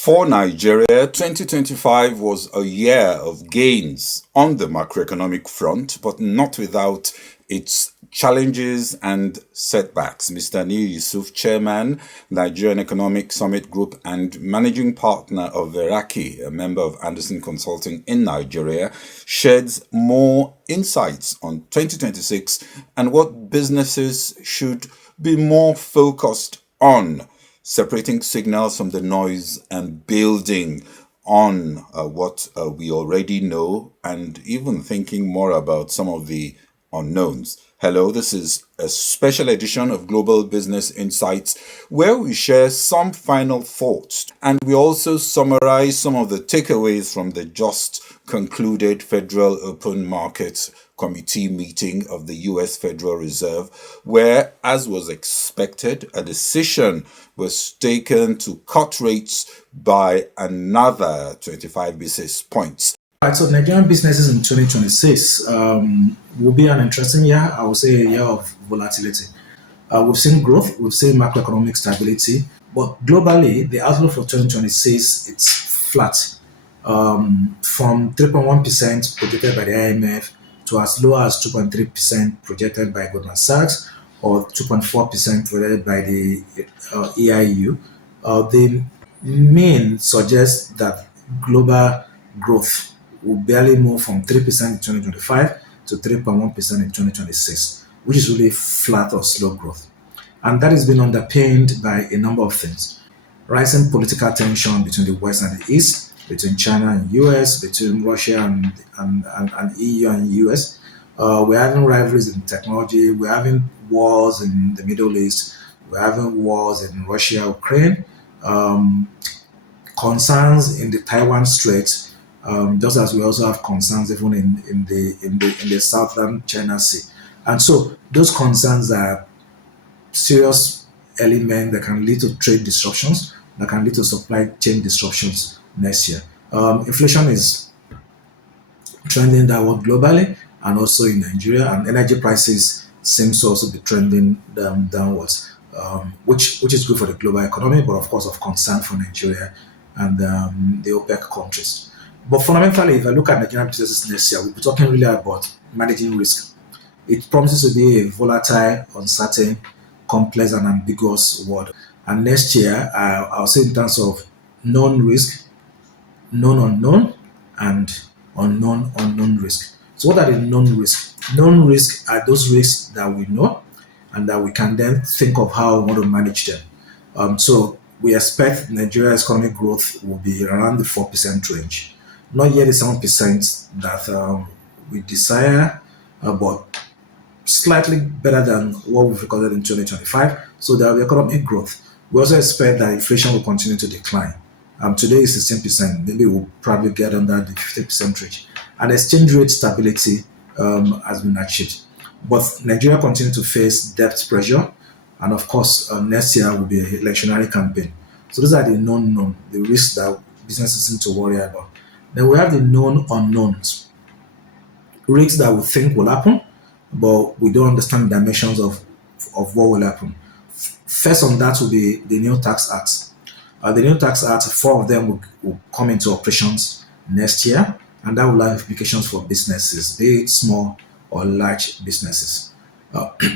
For Nigeria, 2025 was a year of gains on the macroeconomic front, but not without its challenges and setbacks. Mr. Niyi Yusuf, Chairman, Nigerian Economic Summit Group, and Managing Partner of Veraki, a member of Anderson Consulting in Nigeria, sheds more insights on 2026 and what businesses should be more focused on, separating signals from the noise and building on what we already know and even thinking more about some of the unknowns. Hello, this is a special edition of Global Business Insights where we share some final thoughts and we also summarize some of the takeaways from the just concluded Federal Open Markets Committee meeting of the US Federal Reserve, where, as was expected, a decision was taken to cut rates by another 25 basis points. Right, so Nigerian businesses in 2026 will be an interesting year. I would say a year of volatility. We've seen growth, we've seen macroeconomic stability, but globally, the outlook for 2026 it's flat, from 3.1% projected by the IMF to as low as 2.3% projected by Goldman Sachs or 2.4% projected by the EIU. The mean suggests that global growth will barely move from 3% in 2025 to 3.1% in 2026, which is really flat or slow growth. And that has been underpinned by a number of things. Rising political tension between the West and the East, between China and US, between Russia and EU and US. We're having rivalries in technology, we're having wars in the Middle East, we're having wars in Russia, Ukraine, concerns in the Taiwan Strait, just as we also have concerns even in the southern China Sea. And so those concerns are serious elements that can lead to trade disruptions, that can lead to supply chain disruptions next year. Inflation is trending downward globally and also in Nigeria, and energy prices seem to also be trending downwards, which is good for the global economy, but of course of concern for Nigeria and the OPEC countries. But fundamentally, if I look at Nigerian businesses next year, we'll be talking really about managing risk. It promises to be a volatile, uncertain, complex, and ambiguous world. And next year, I'll say in terms of known risk, known unknown, and unknown risk. So what are the known risks? Known risks are those risks that we know and that we can then think of how we want to manage them. So we expect Nigeria's economic growth will be around the 4% range. Not yet the 7% that we desire, but slightly better than what we've recorded in 2025. So there will be economic growth. We also expect that inflation will continue to decline. Today is 16%, maybe we'll probably get under the 50% range. And exchange rate stability has been achieved. But Nigeria continues to face debt pressure, and of course, next year will be an electionary campaign. So those are the known, the risks that businesses need to worry about. Then we have the known unknowns, risks that we think will happen, but we don't understand the dimensions of what will happen. First on that will be the new tax acts. The new tax act, 4 of them will come into operations next year, and that will have implications for businesses, be it small or large businesses.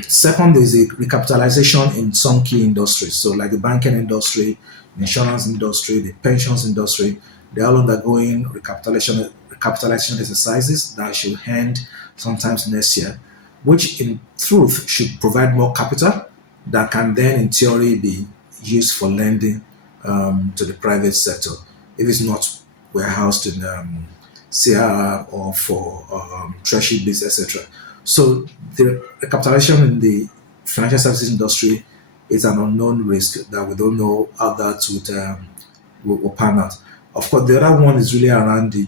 Second is a recapitalization in some key industries, so like the banking industry, the insurance industry, the pensions industry. They are all undergoing recapitalization exercises that should end sometimes next year, which in truth should provide more capital that can then, in theory, be used for lending to the private sector if it's not warehoused in CRR or for treasury bills, etc. So the capitalization in the financial services industry is an unknown risk that we don't know how that will pan out. Of course, the other one is really around the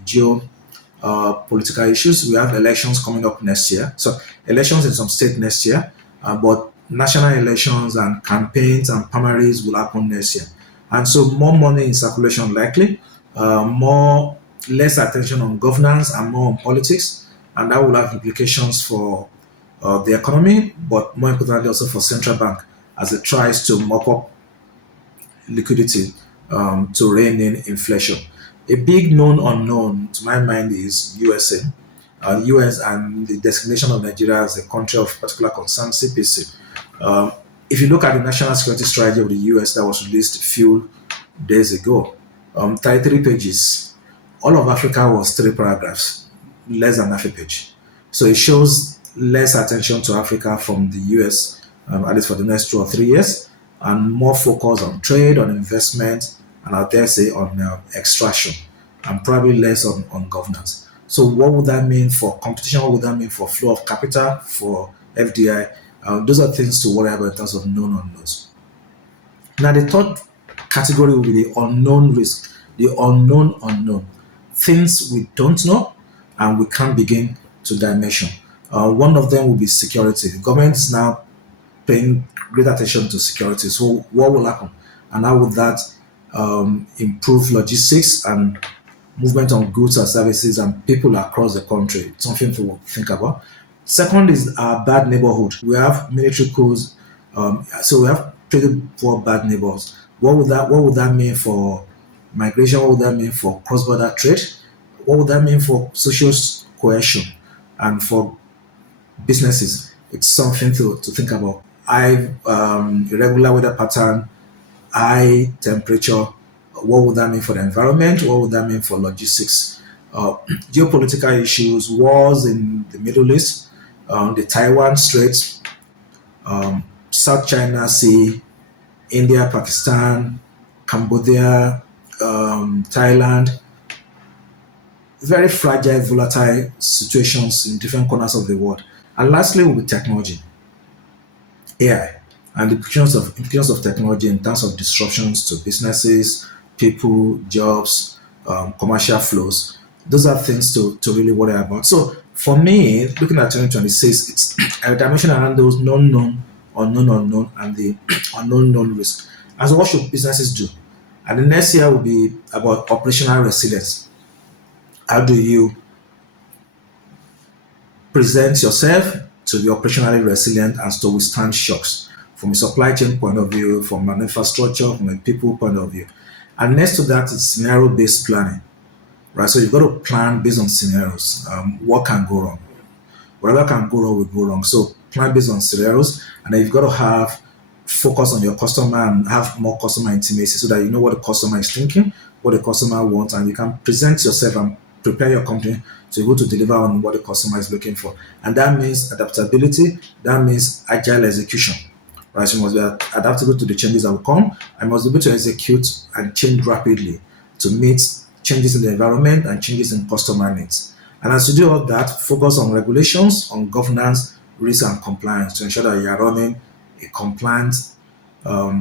political issues. We have elections coming up next year. So elections in some state next year, but national elections and campaigns and primaries will happen next year. And so more money in circulation likely, less attention on governance and more on politics, and that will have implications for the economy, but more importantly also for central bank as it tries to mop up liquidity to rein in inflation. A big known unknown to my mind is USA. US and the designation of Nigeria as a country of particular concern, CPC. Um, if you look at the national security strategy of the US that was released a few days ago, 33 pages, all of Africa was three paragraphs, less than half a page. So it shows less attention to Africa from the US, at least for the next 2 or 3 years, and more focus on trade, on investment, and I dare say on extraction, and probably less on governance. So what would that mean for competition? What would that mean for flow of capital, for FDI? Those are things to worry about in terms of known unknowns. Now, the third category will be the unknown risk, the unknown unknown, things we don't know and we can't begin to dimension. One of them will be security. The government is now paying great attention to security. So, what will happen? And how would that improve logistics and movement of goods and services and people across the country? It's something to think about. Second is our bad neighborhood. We have military coups, so we have pretty poor bad neighbors. What would that mean for migration? What would that mean for cross-border trade? What would that mean for social cohesion and for businesses? It's something to think about. Irregular weather pattern, high temperature. What would that mean for the environment? What would that mean for logistics? Geopolitical issues, wars in the Middle East, the Taiwan Straits, South China Sea, India, Pakistan, Cambodia, Thailand. Very fragile, volatile situations in different corners of the world. And lastly, will be technology. AI and the implications of technology in terms of disruptions to businesses, people, jobs, commercial flows. Those are things to really worry about. So for me, looking at 2026, it's a dimension around those unknown, and the unknown known risk. And so what should businesses do? And the next year will be about operational resilience. How do you present yourself to be operationally resilient and to withstand shocks from a supply chain point of view, from an infrastructure, from a people point of view. And next to that is scenario based planning, right? So you've got to plan based on scenarios. What can go wrong? Whatever can go wrong will go wrong. So plan based on scenarios, and then you've got to have focus on your customer and have more customer intimacy so that you know what the customer is thinking, what the customer wants, and you can present yourself and prepare your company to be able to deliver on what the customer is looking for. And that means adaptability, that means agile execution. Right? So you must be adaptable to the changes that will come. I must be able to execute and change rapidly to meet changes in the environment and changes in customer needs. And as you do all that, focus on regulations, on governance, risk, and compliance to ensure that you are running a compliant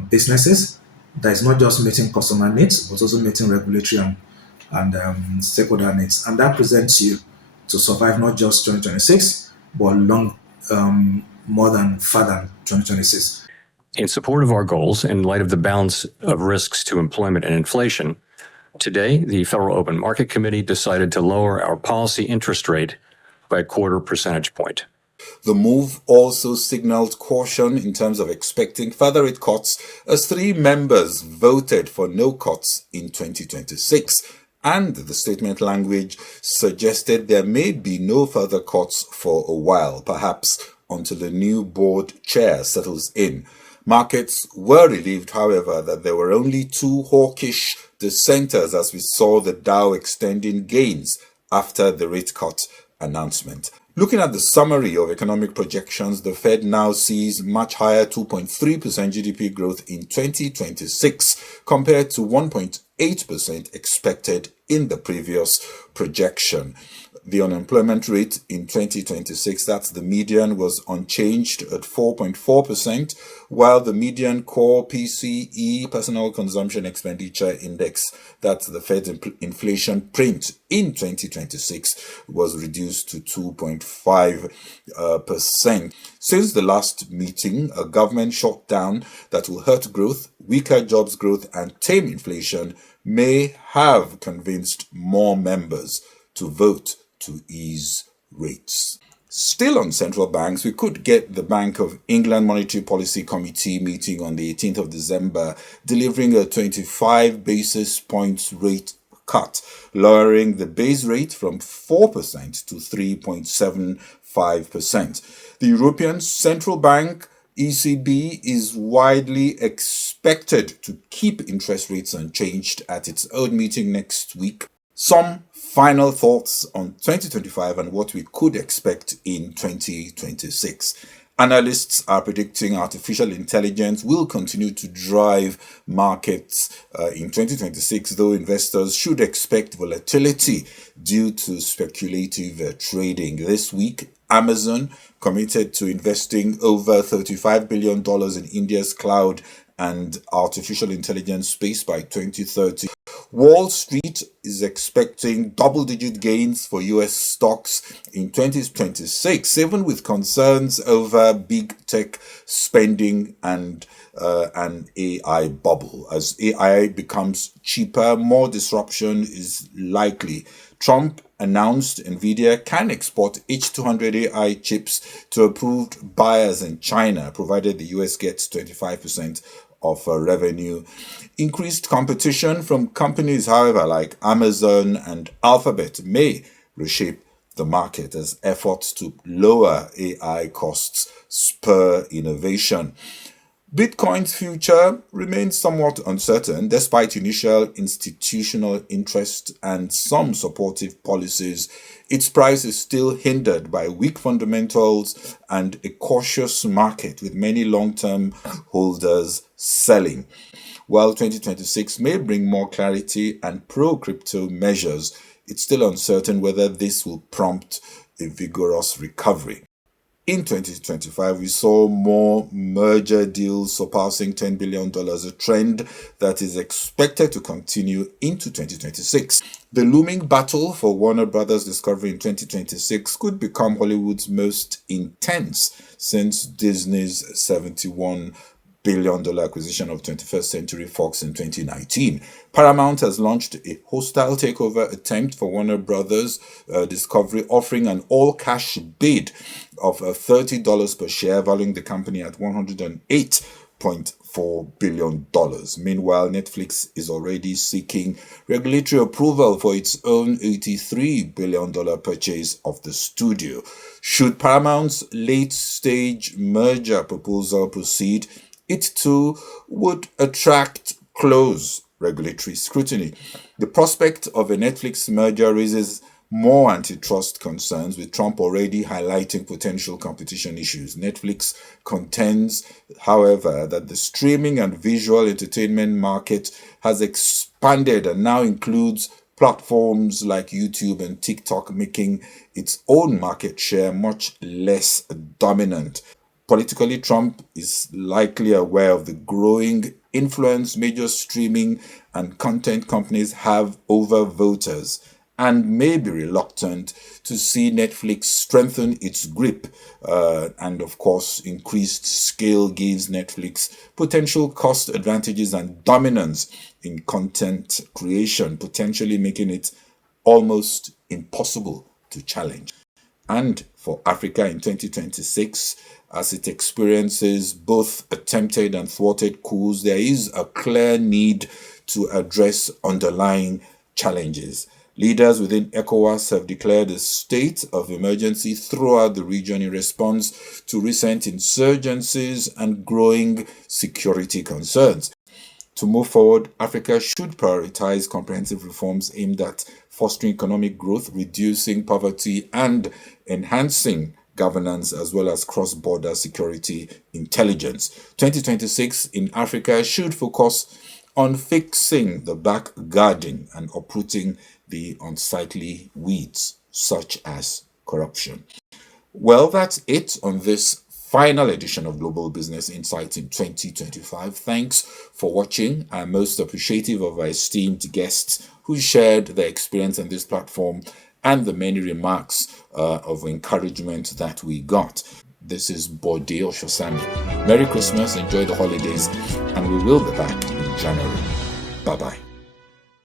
businesses that is not just meeting customer needs, but also meeting regulatory and stakeholder needs. And that presents you to survive not just 2026, but long, more than far than 2026. In support of our goals, in light of the balance of risks to employment and inflation, today the Federal Open Market Committee decided to lower our policy interest rate by a quarter percentage point. The move also signaled caution in terms of expecting further rate cuts, as 3 members voted for no cuts in 2026, and the statement language suggested there may be no further cuts for a while, perhaps until the new board chair settles in. Markets were relieved, however, that there were only 2 hawkish dissenters as we saw the Dow extending gains after the rate cut announcement. Looking at the summary of economic projections, the Fed now sees much higher 2.3% GDP growth in 2026 compared to 1.8% expected in the previous projection. The unemployment rate in 2026, that's the median, was unchanged at 4.4%, while the median core PCE, personal consumption expenditure index, that's the Fed's inflation print in 2026, was reduced to 2.5%. Since the last meeting, a government shutdown that will hurt growth, weaker jobs growth, and tame inflation may have convinced more members to vote to ease rates. Still on central banks, we could get the Bank of England Monetary Policy Committee meeting on the 18th of December, delivering a 25 basis points rate cut, lowering the base rate from 4% to 3.75%. The European Central Bank, ECB, is widely expected to keep interest rates unchanged at its own meeting next week. Some final thoughts on 2025 and what we could expect in 2026. Analysts are predicting artificial intelligence will continue to drive markets in 2026, though investors should expect volatility due to speculative trading. This week, Amazon committed to investing over $35 billion in India's cloud and artificial intelligence space by 2030. Wall Street is expecting double-digit gains for US stocks in 2026, even with concerns over big tech spending and an AI bubble. As AI becomes cheaper, more disruption is likely. Trump announced Nvidia can export H200 AI chips to approved buyers in China, provided the US gets 25% of revenue. Increased competition from companies, however, like Amazon and Alphabet may reshape the market as efforts to lower AI costs spur innovation. Bitcoin's future remains somewhat uncertain despite initial institutional interest and some supportive policies. Its price is still hindered by weak fundamentals and a cautious market, with many long-term holders selling. While 2026 may bring more clarity and pro-crypto measures, it's still uncertain whether this will prompt a vigorous recovery. In 2025, we saw more merger deals surpassing $10 billion, a trend that is expected to continue into 2026. The looming battle for Warner Brothers Discovery in 2026 could become Hollywood's most intense since Disney's $71 billion acquisition of 21st Century Fox in 2019. Paramount has launched a hostile takeover attempt for Warner Brothers Discovery, offering an all-cash bid of $30 per share, valuing the company at $108.4 billion. Meanwhile, Netflix is already seeking regulatory approval for its own $83 billion purchase of the studio. Should Paramount's late-stage merger proposal proceed, it too would attract close regulatory scrutiny. The prospect of a Netflix merger raises more antitrust concerns, with Trump already highlighting potential competition issues. Netflix contends, however, that the streaming and visual entertainment market has expanded and now includes platforms like YouTube and TikTok, making its own market share much less dominant. Politically, Trump is likely aware of the growing influence major streaming and content companies have over voters, and may be reluctant to see Netflix strengthen its grip. And of course, increased scale gives Netflix potential cost advantages and dominance in content creation, potentially making it almost impossible to challenge. And for Africa in 2026, as it experiences both attempted and thwarted coups, there is a clear need to address underlying challenges. Leaders within ECOWAS have declared a state of emergency throughout the region in response to recent insurgencies and growing security concerns. To move forward, Africa should prioritize comprehensive reforms aimed at fostering economic growth, reducing poverty, and enhancing governance, as well as cross-border security intelligence. 2026 in Africa should focus on fixing the backguarding and uprooting the unsightly weeds, such as corruption. Well, that's it on this final edition of Global Business Insights in 2025. Thanks for watching. I'm most appreciative of our esteemed guests who shared their experience on this platform and the many remarks of encouragement that we got. This is Bode Oshosami. Merry Christmas, enjoy the holidays, and we will be back in January. Bye-bye.